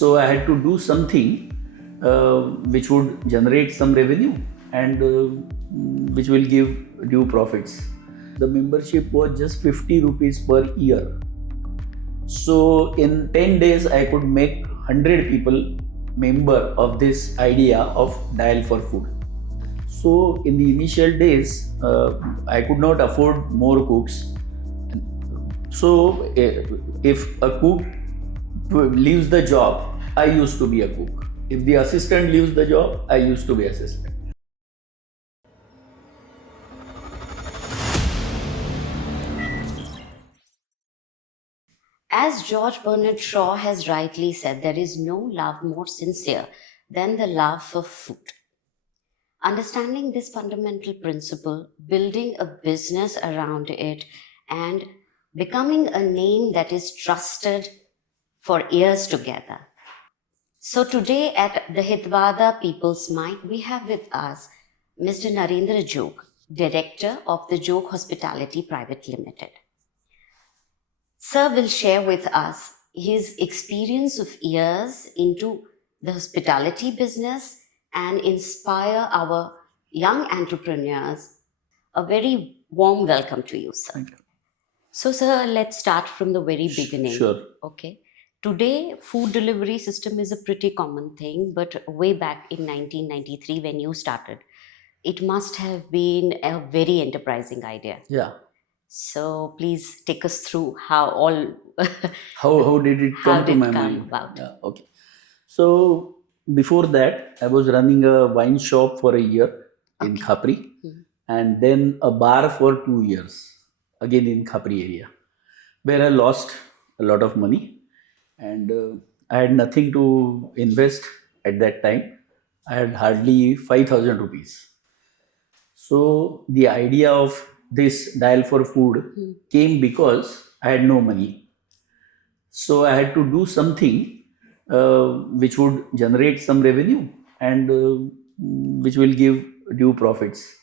So I had to do something which would generate some revenue and which will give due profits. The membership was just 50 rupees per year. So in 10 days, I could make 100 people member of this idea of Dial for Food. So in the initial days, I could not afford more cooks. So if a cook leaves the job, I used to be a cook. If the assistant leaves the job, I used to be assistant. As George Bernard Shaw has rightly said, there is no love more sincere than the love for food. Understanding this fundamental principle, building a business around it, and becoming a name that is trusted for years together. So today at the Hitavada People's Mind, we have with us Mr. Narendra Jog, Director of the Jog Hospitality Pvt. Limited. Sir will share with us his experience of years into the hospitality business and inspire our young entrepreneurs. A very warm welcome to you, sir. Thank you. So, sir, let's start from the very beginning. Sure. Okay. Today, food delivery system is a pretty common thing, but way back in 1993 when you started, it must have been a very enterprising idea. Yeah. So please take us through how did it come to my mind? About? Yeah, okay. So before that, I was running a wine shop for a year in Khapri, and then a bar for 2 years, again in Khapri area, where I lost a lot of money, and I had nothing to invest at that time. I had hardly 5,000 rupees. So the idea of this Dial for Food came because I had no money. So I had to do something which would generate some revenue and which will give due profits.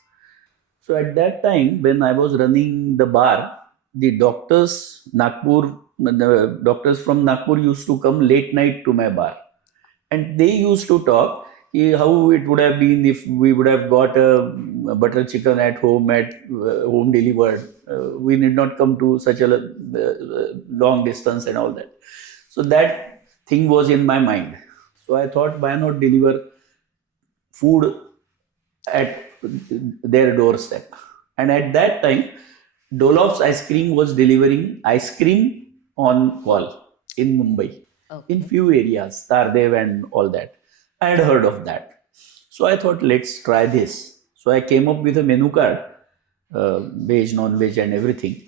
So at that time, when I was running the bar, the doctors from Nagpur used to come late night to my bar, and they used to talk how it would have been if we would have got a butter chicken at home home delivered. We need not come to such a long distance and all that. So that thing was in my mind. So I thought, why not deliver food at their doorstep? And at that time, Dolop's ice cream was delivering ice cream on call in Mumbai, in few areas, Tardev and all that. I had heard of that. So I thought, let's try this. So I came up with a menu card, veg, non-veg and everything.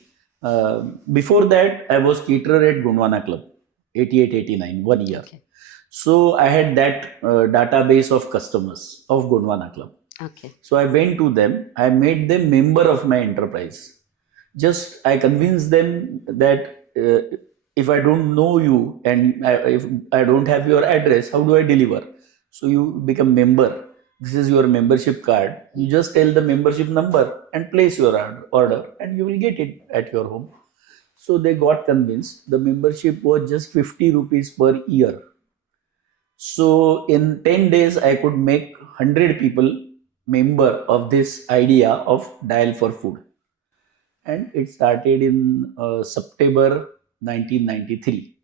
Before that, I was caterer at Gondwana Club, 88-89, 1 year. Okay. So I had that database of customers of Gondwana Club. Okay. So I went to them, I made them member of my enterprise. Just I convinced them that if I don't know you and if I don't have your address, how do I deliver? So you become member. This is your membership card. You just tell the membership number and place your order and you will get it at your home. So they got convinced. The membership was just 50 rupees per year. So in 10 days, I could make 100 people member of this idea of Dial for Food. And it started in September 1993.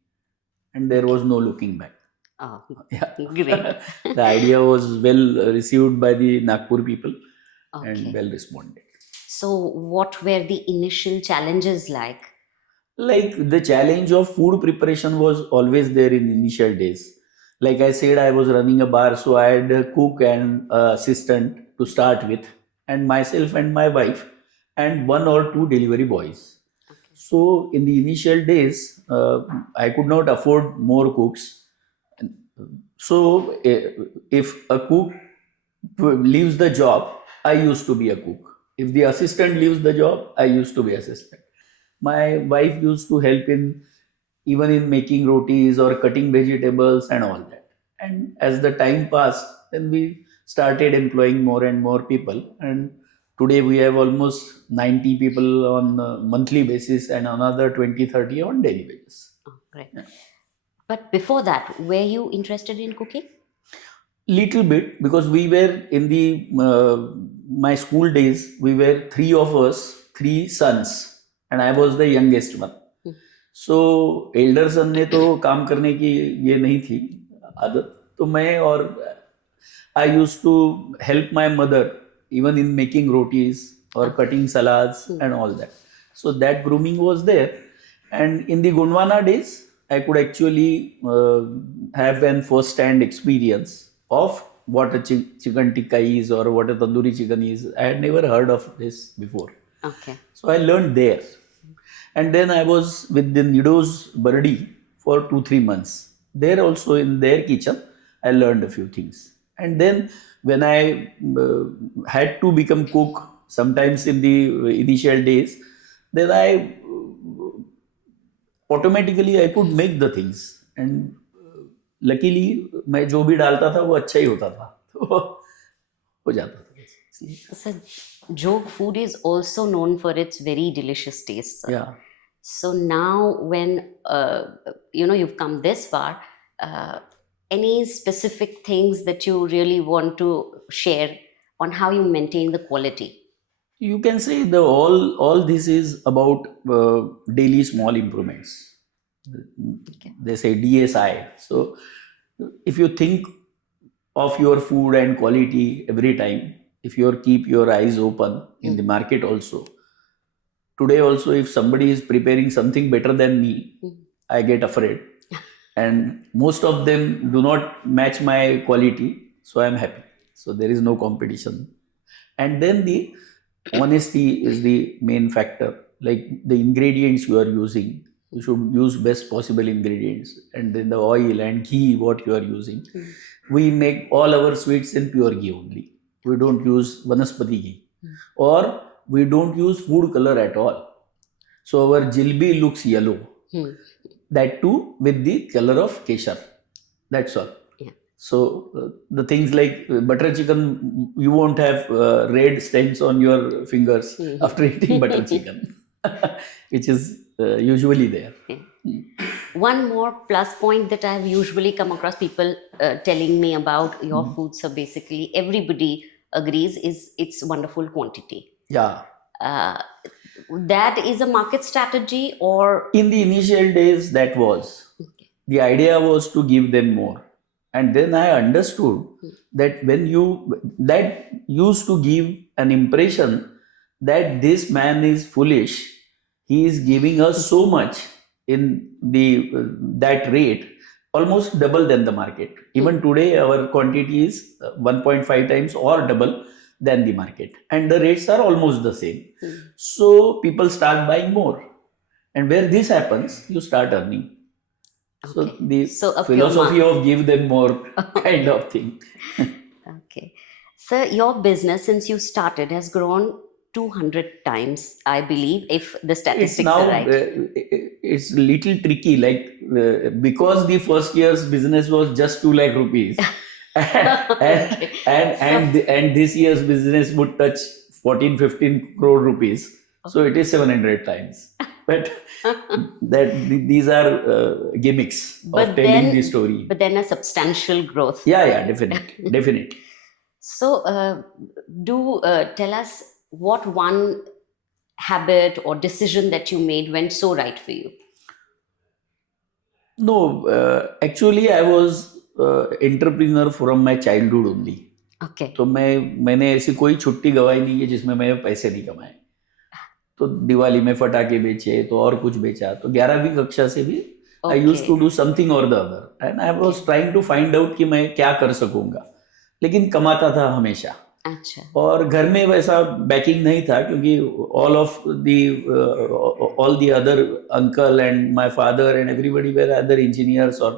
And there was no looking back. Oh, Yeah. great. The idea was well received by the Nagpur people and Okay. well responded. So what were the initial challenges like? Like the challenge of food preparation was always there in initial days. Like I said, I was running a bar, so I had a cook and assistant to start with, and myself and my wife, and 1 or 2 delivery boys. So in the initial days, I could not afford more cooks. So if a cook leaves the job, I used to be a cook. If the assistant leaves the job, I used to be assistant. My wife used to help even in making rotis or cutting vegetables and all that. And as the time passed, then we started employing more and more people. And today we have almost 90 people on a monthly basis and another 20-30 on daily basis. Oh, great. Yeah. But before that, were you interested in cooking? Little bit, because we were in the my school days. We were three of us, three sons, and I was the youngest one. Hmm. So elder son ने तो काम करने की ये नहीं थी आदत, तो मैं और I used to help my mother even in making rotis और cutting salads Hmm. And all that. So that grooming was there, and in the Gondwana days, I could actually have an first-hand experience of what a chicken tikka is or what a tandoori chicken is. I had never heard of this before, Okay. so I learned there. And then I was with the Nido's Birdie for 2-3 months. There also in their kitchen, I learned a few things. And then when I had to become cook, sometimes in the initial days, then I automatically I could make the things. And luckily मैं जो भी डालता था वो अच्छा ही होता था, तो हो जाता था. So, Jog food is also known for its very delicious taste, sir. Yeah. So now, when you've come this far, any specific things that you really want to share on how you maintain the quality? You can say the all this is about daily small improvements. Okay. They say DSI. So if you think of your food and quality every time, if you keep your eyes open in the market also. Today also, if somebody is preparing something better than me, I get afraid, and most of them do not match my quality, so I am happy. So there is no competition. And then the honesty is the main factor. Like the ingredients you are using, you should use best possible ingredients. And then the oil and ghee what you are using. We make all our sweets in pure ghee only. We don't use vanaspati ghee, or we don't use food color at all. So our jilbi looks yellow. That too with the color of kesar. That's all. Yeah. So the things like butter chicken, you won't have red stains on your fingers after eating butter chicken, which is usually there. Yeah. One more plus point that I've usually come across people telling me about your food, so basically everybody agrees is its wonderful quantity. Yeah. That is a market strategy, or In the initial days, that was. okay. The idea was to give them more. And then I understood that that used to give an impression that this man is foolish. He is giving us so much in the that rate, almost double than the market. Even today, our quantity is 1.5 times or double than the market, and the rates are almost the same. So people start buying more, and where this happens, you start earning. So Okay. the So a pure philosophy market. of give them more kind of thing. Okay. So your business, since you started, has grown 200 times, I believe, if the It's statistics now are right. it's little tricky, like because the first year's business was just 2 lakh rupees, and Okay. and this year's business would touch 14-15 crore rupees. So it is 700 times. But these are gimmicks of telling the story. But then a substantial growth. Yeah, definitely, definitely. So, do tell us what one habit or decision that you made went so right for you. No, actually, I was entrepreneur from my childhood only. Okay. तो मैंने ऐसी कोई छुट्टी गवाई नहीं है जिसमें मैंने पैसे नहीं कमाए. तो दिवाली में फटाके बेचे, तो और कुछ बेचा. तो 11वीं कक्षा से भी I used to do something और the other, and I was trying to find out कि मैं क्या कर सकूंगा, लेकिन कमाता था हमेशा. अच्छा. और घर में वैसा बैकिंग नहीं था, क्योंकि all the other uncle and my father and everybody were other engineers or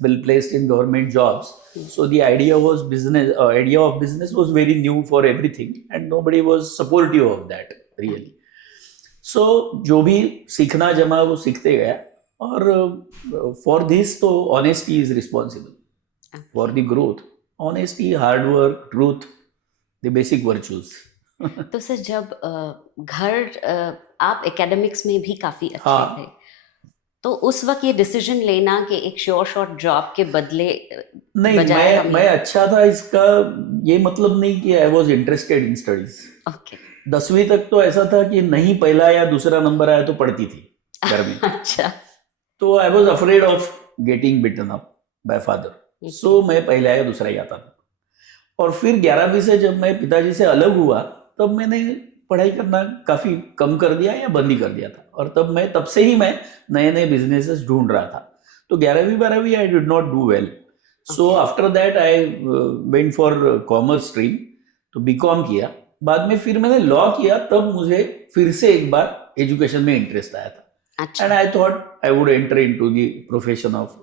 well placed in government jobs. So the idea of business was very new for everything, and nobody was supportive of that really. So जो भी सीखना जमा वो सीखते गया, और for this तो honesty is responsible for the growth. Honesty, hard work, truth, the basic virtues. तो सर जब घर आप एकेडमिक्स में भी काफी अच्छे थे, तो उस वक्त ये डिसीजन लेना कि एक श्योर शॉर्ट जॉब के बदले नहीं, बजाय हम मैं अच्छा था इसका ये मतलब नहीं कि I was interested in studies. Okay 10वीं तक तो ऐसा था कि नहीं पहला या दूसरा नंबर आया तो पढ़ती थी घर में। अच्छा तो I was afraid of getting beaten up by father, so मैं पहला या दूसरा ही आता था। और फिर 11वीं से जब मैं पिताजी से अलग हुआ तब मैंने पढ़ाई करना काफी कम कर दिया या बंद ही कर दिया था, और तब से ही मैं नए नए बिजनेसेस ढूंढ रहा था। तो 11वीं 12वीं I did not do well, so after that I went for commerce stream, तो बीकॉम किया। बाद में फिर मैंने लॉ किया, तब मुझे फिर से एक बार एजुकेशन में इंटरेस्ट आया था, अच्छा and I thought I would enter into the profession of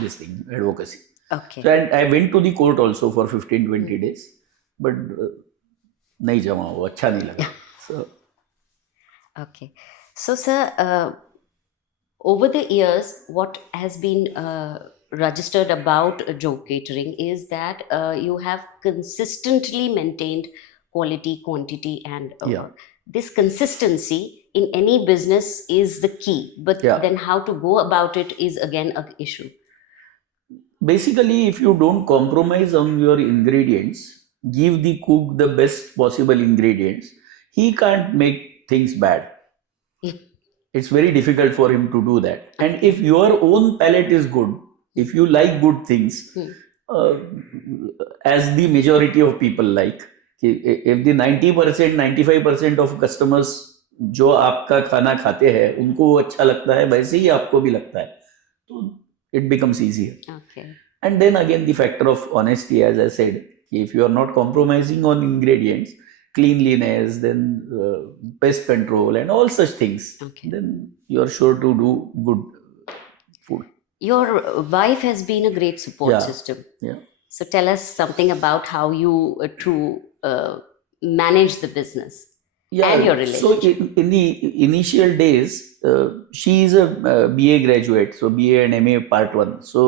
this thing, advocacy. Okay So and I went to the court also for 15-20 days, but नहीं जमा वो, अच्छा नहीं लगा. So okay so sir over the years what has been registered about Jog Catering is that you have consistently maintained quality, quantity, and yeah, this consistency in any business is the key, but yeah. then how to go about it is again a issue. Basically, if you don't compromise on your ingredients, give the cook the best possible ingredients, he can't make things bad. It's very difficult for him to do that. And if your own palate is good, if you like good things, uh, as the majority of people like, if the 90% 95% of customers जो आपका खाना खाते हैं उनको वो अच्छा लगता है, वैसे ही आपको भी लगता है, तो it becomes easier. Okay. And then again the factor of honesty, as I said, if you are not compromising on ingredients, cleanliness, then pest control and all such things, Okay. then you are sure to do good food. Your wife has been a great support Yeah. system. Yeah. So tell us something about how you manage the business and your So relationship. in the initial days, she is a BA graduate, so BA and MA part 1. So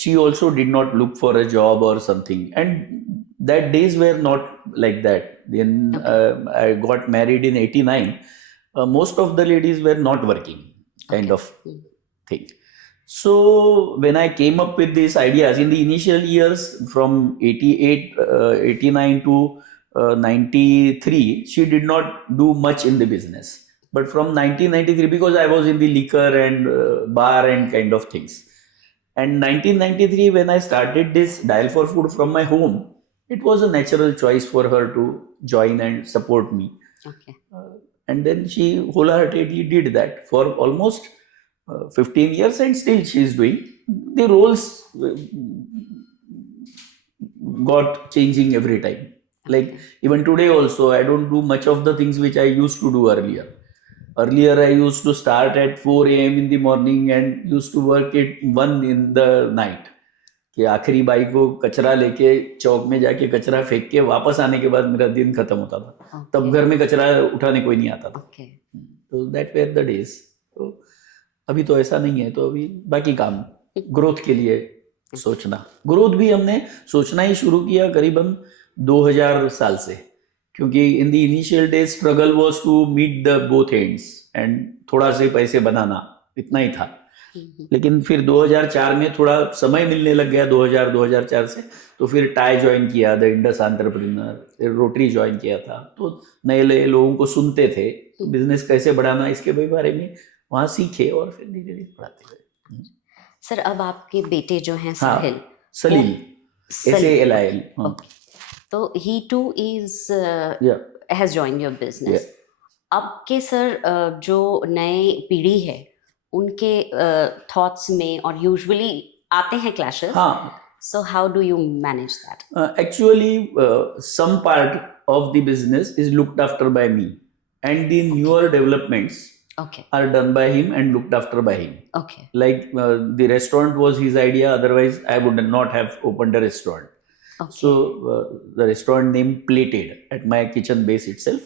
she also did not look for a job or something, and that days were not like that. Then I got married in 89. Most of the ladies were not working, kind of thing. So when I came up with these ideas in the initial years from 88, 89 to 93, she did not do much in the business. But from 1993, because I was in the liquor and bar and kind of things. And 1993, when I started this Dial for Food from my home, it was a natural choice for her to join and support me. Okay. And then she wholeheartedly did that for almost 15 years, and still she is doing. The roles got changing every time. Like even today also, I don't do much of the things which I used to do earlier. Earlier, I used to start at 4 a.m. in the morning and used to work at 1 in the night. कि आखिरी by को कचरा लेके चौक में जाके कचरा फेंक के वापस आने के बाद मेरा दिन खत्म होता था. तब घर में कचरा उठाने कोई नहीं आता था. तो दैट वेयर द डेज. तो अभी तो ऐसा नहीं है. तो अभी बाकी काम ग्रोथ के लिए सोचना. ग्रोथ भी हमने सोचना ही शुरू किया करीबन 2000 साल से, क्योंकि in the initial days struggle was to meet the both ends and थोड़ा से पैसे बनाना, इतना ही था. लेकिन फिर 2004 में थोड़ा समय मिलने लग गया, 2004 से. तो फिर टाई ज्वाइन किया, द इंडस एंटरप्रेन्योर, फिर रोटरी ज्वाइन किया था. तो नए नए लोगों को सुनते थे, तो बिजनेस कैसे बढ़ाना इसके बारे में वहाँ सीखे और फिर धीरे धीरे बढ़ाते गए. सर अब आपके बेटे जो हैं हाँ, सलील, SALIL. तो he too is has joined your business. अब के सर जो नए पीढ़ी है उनके थॉट्स में और यूजुअली आते हैं क्लैशेस. हाँ. So how do you manage that? Actually, some part of the business is looked after by me, and the newer developments are done by him and looked after by him. Okay. Like the restaurant was his idea. Otherwise, I would not have opened a restaurant. Okay. So the restaurant name Plated at my kitchen base itself.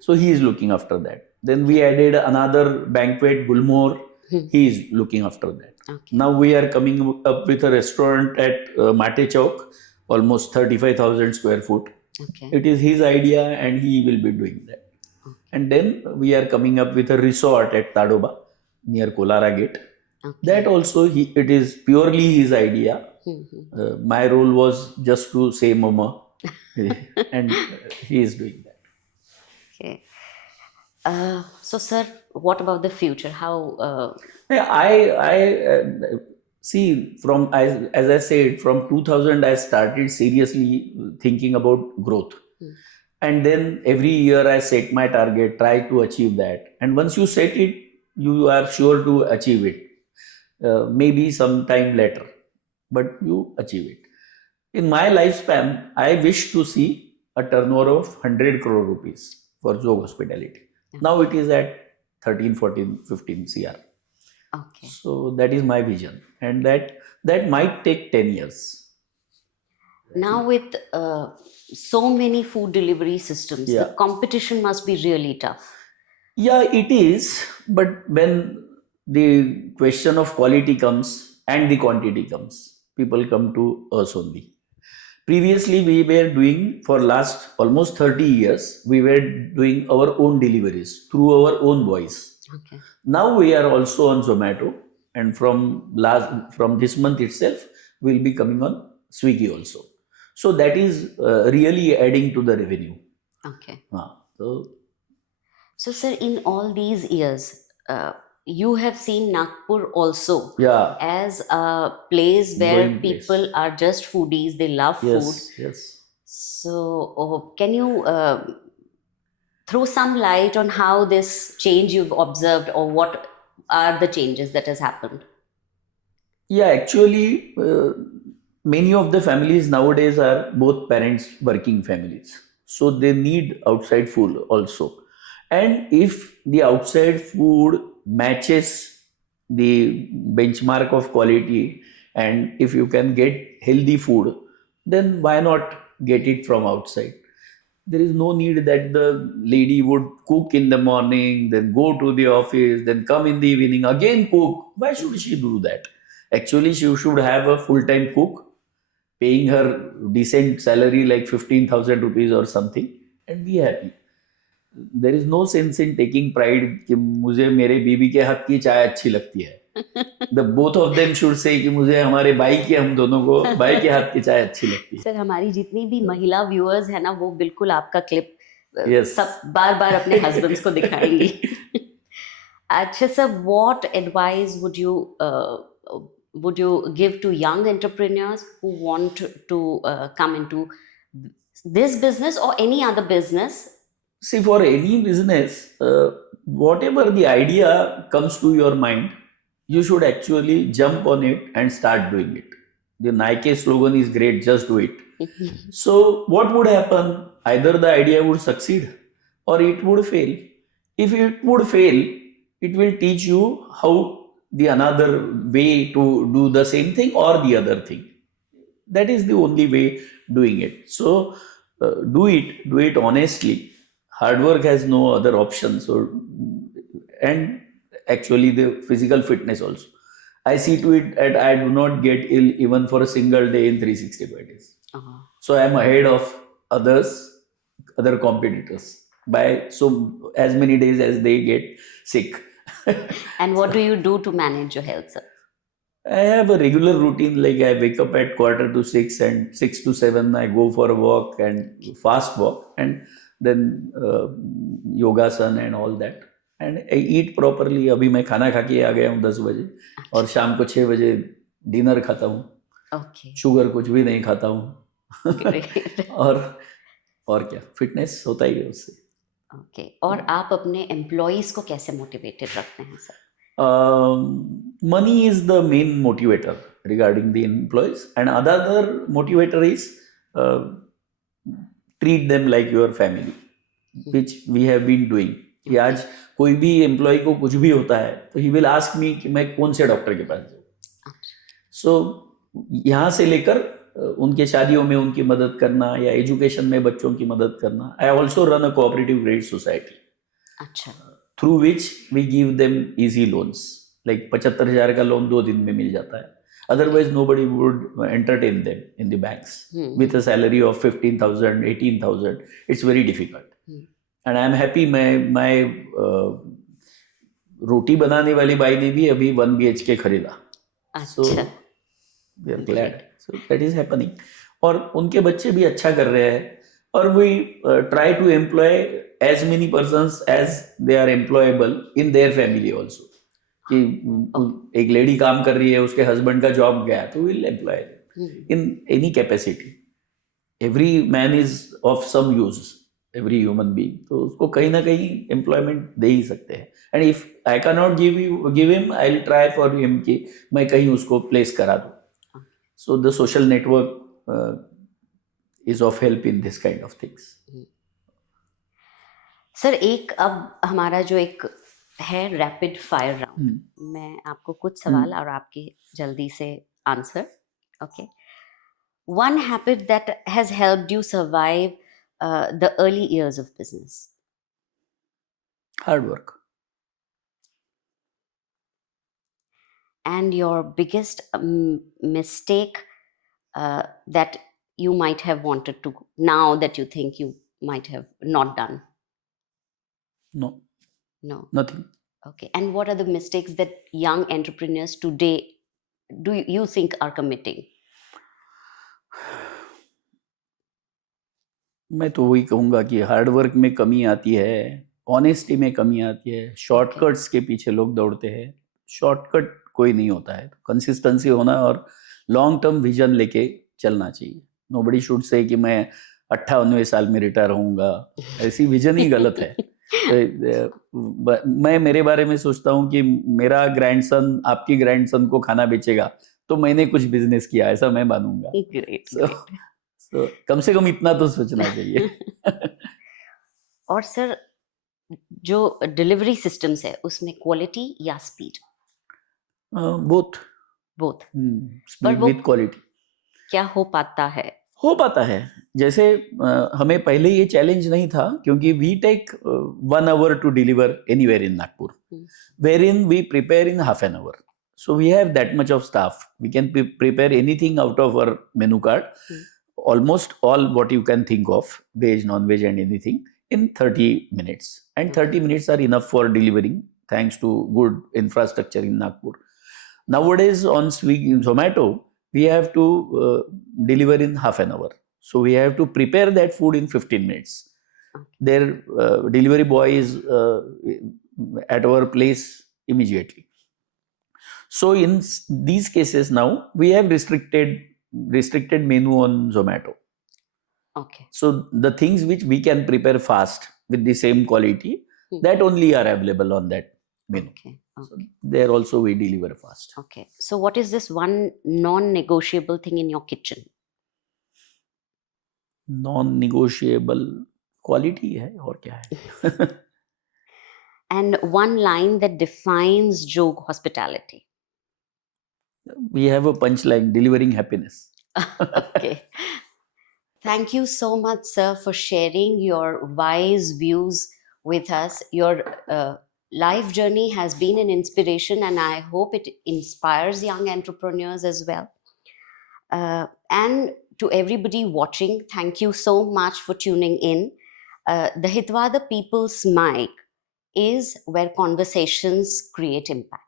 So he is looking after that. Then we added another banquet, Gulmore. He is looking after that. Okay. Now we are coming up with a restaurant at Mate Chowk, almost 35,000 square foot. Okay. It is his idea and he will be doing that. Okay. And then we are coming up with a resort at Tadoba. near Kolara Gate. Okay. That also, it is purely his idea. Mhm. My role was just to say mama, and he is doing that. Okay. So, sir, what about the future? How? Yeah, I see, from as I said, from 2000 I started seriously thinking about growth, Hmm. and then every year I set my target, try to achieve that, and once you set it, you are sure to achieve it. Maybe some time later, but you achieve it. In my lifespan, I wish to see a turnover of 100 crore rupees for Jog Hospitality. Now it is at 13, 14, 15 CR. Okay. So that is my vision, and that might take 10 years. Now, with so many food delivery systems, the Yeah. competition must be really tough. Yeah, it is. But when the question of quality comes and the quantity comes, people come to us only. Previously, we were doing, for last almost 30 years, we were doing our own deliveries through our own voice. Okay. Now we are also on Zomato, and from this month itself, we'll be coming on Swiggy also. So that is really adding to the revenue. Okay. So So, sir, in all these years, you have seen Nagpur also yeah, as a place where growing place. people are just foodies, they love food. Yes. So, can you throw some light on how this change you've observed, or what are the changes that has happened? Yeah, actually, many of the families nowadays are both parents working families. So they need outside food also. And if the outside food matches the benchmark of quality, and if you can get healthy food, then why not get it from outside? There is no need that the lady would cook in the morning, then go to the office, then come in the evening, again cook. Why should she do that? Actually, she should have a full time cook, paying her decent salary like 15,000 rupees or something, and be happy. There is no sense in taking pride कि मुझे मेरे बीबी के हाथ की चाय अच्छी लगती है. The both of them should say कि मुझे हमारे भाई के, हम दोनों को भाई के हाथ की चाय अच्छी लगती है. सर, हमारी जितनी भी महिला व्यूअर्स है ना, वो बिल्कुल आपका क्लिप Yes. सब बार बार अपने हस्बैंड्स को दिखाएंगी. अच्छा sir, what advice would you give to young entrepreneurs who want to come into this business or any other business? See, for any business, whatever the idea comes to your mind, you should actually jump on it and start doing it. The Nike slogan is great, just do it. So, what would happen? Either the idea would succeed or it would fail. If it would fail, it will teach you how the another way to do the same thing or the other thing. That is the only way doing it. So, do it honestly. Hard work has no other option. So, and actually the physical fitness also, I see to it that I do not get ill even for a single day in 365 days. So I am ahead of other competitors by so as many days as they get sick. And what do you do to manage your health, sir? I have a regular routine, like I wake up at 5:45 and 6 to 7 I go for a walk, and fast walk, and then yogasan and all that. And I eat properly. अभी मैं खाना खा के आ गया हूँ 10 बजे, और शाम को 6 बजे डिनर खाता हूँ. Okay. शुगर कुछ भी नहीं खाता हूँ. Great. और क्या, फिटनेस होता ही है उससे. Okay. और आप अपने एम्प्लॉइज को कैसे मोटिवेटेड रखते हैं sir? Money is the main motivator regarding the employees, and another motivator is treat them like your family, which we have been doing. कि आज कोई भी एम्प्लॉय को कुछ भी होता है तो ही विल आस्क मी कि मैं कौन से डॉक्टर के पास जाऊँ. सो यहाँ से लेकर उनके शादियों में उनकी मदद करना, या एजुकेशन में बच्चों की मदद करना. I also run a cooperative credit society. अच्छा. Through which we give them easy loans. Like 75,000 का लोन 2 दिन में मिल जाता है. Otherwise, nobody would entertain them in the banks with a salary of 15,000, 18,000. It's very difficult. And I'm happy my रोटी बनाने वाली by ने भी अभी 1 BHK खरीदा. So अच्छा, we are glad. great. So that is happening. और उनके बच्चे भी अच्छा कर रहे हैं. और we try to employ as many persons as they are employable in their family also. कि एक लेडी काम कर रही है, उसके हस्बैंड का जॉब गया, तो will employ in any capacity. Every man is of some use, every human being, तो उसको कहीं ना कहीं एम्प्लॉयमेंट दे ही सकते हैं. And if I can not give him, I will try for him कि मैं कहीं उसको प्लेस करा दूं. So the social network is of help in this kind of things. Sir, एक अब हमारा जो एक है रैपिड फायर राउंड, मैं आपको कुछ सवाल और आपकी जल्दी से answer. Okay. One habit that has helped you survive the early years of business? Hard work. And your biggest mistake that you might have wanted to, now that you think you might have not done? No. No. Nothing. Okay. And what are the mistakes that young entrepreneurs today do you think are committing? मैं तो वही कहूँगा कि hard work में कमी आती है, honesty में कमी आती है, शॉर्टकट्स के पीछे लोग दौड़ते हैं. शॉर्टकट कोई नहीं होता है. कंसिस्टेंसी होना और लॉन्ग टर्म विजन लेके चलना चाहिए. नोबडी शुड से कि मैं 58वें साल में रिटायर होऊंगा, ऐसी विजन ही गलत है. मैं मेरे बारे में सोचता हूँ कि मेरा ग्रैंडसन आपकी ग्रैंडसन को खाना बेचेगा तो मैंने कुछ बिजनेस किया, ऐसा मैं मानूंगा. तो कम से कम इतना तो सोचना चाहिए. और सर, जो डिलीवरी सिस्टम्स है उसमें क्वालिटी या speed? Both. Speed with quality. क्या हो पाता है? हो पाता है. जैसे हमें पहले ये चैलेंज नहीं था, क्योंकि we take 1 hour to deliver anywhere in Nagpur, where in we prepare in half an hour. So we have that much of staff. We can prepare anything out of our menu card. Almost all what you can think of, veg, non-veg and anything, in 30 minutes. And 30 minutes are enough for delivering, thanks to good infrastructure in Nagpur. Nowadays on Swiggy, Zomato, we have to deliver in half an hour. So we have to prepare that food in 15 minutes. Their delivery boy is at our place immediately. So in these cases now, we have restricted menu on Zomato. Okay. So the things which we can prepare fast with the same quality, that only are available on that menu. Okay. So there also we deliver fast. Okay. So what is this one non-negotiable thing in your kitchen? Non-negotiable quality है और क्या है? And one line that defines Jog Hospitality. We have a punchline: delivering happiness. Okay. Thank you so much, sir, for sharing your wise views with us. Your life journey has been an inspiration, and I hope it inspires young entrepreneurs as well. And to everybody watching, thank you so much for tuning in. The Hitavada People's Mic is where conversations create impact.